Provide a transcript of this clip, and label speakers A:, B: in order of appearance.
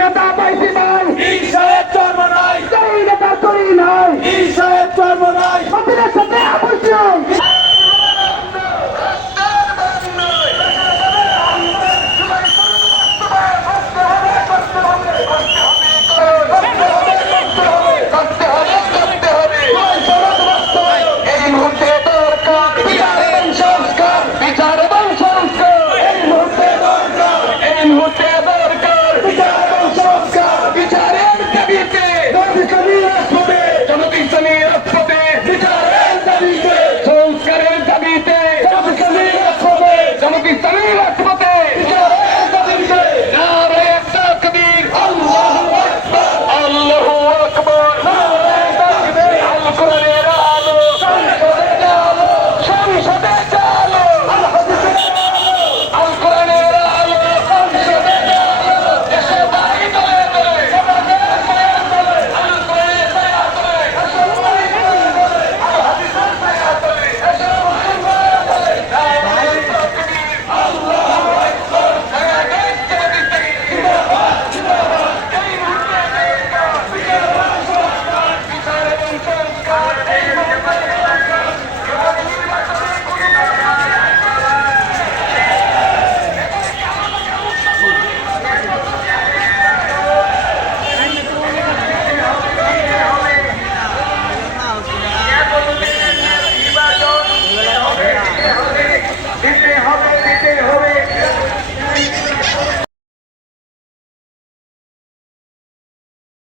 A: নেতা পাইছি নাই। ঈশ্বরের জন্ম নাই। নেতা করি নাই। ঈশ্বরের জন্ম নাই।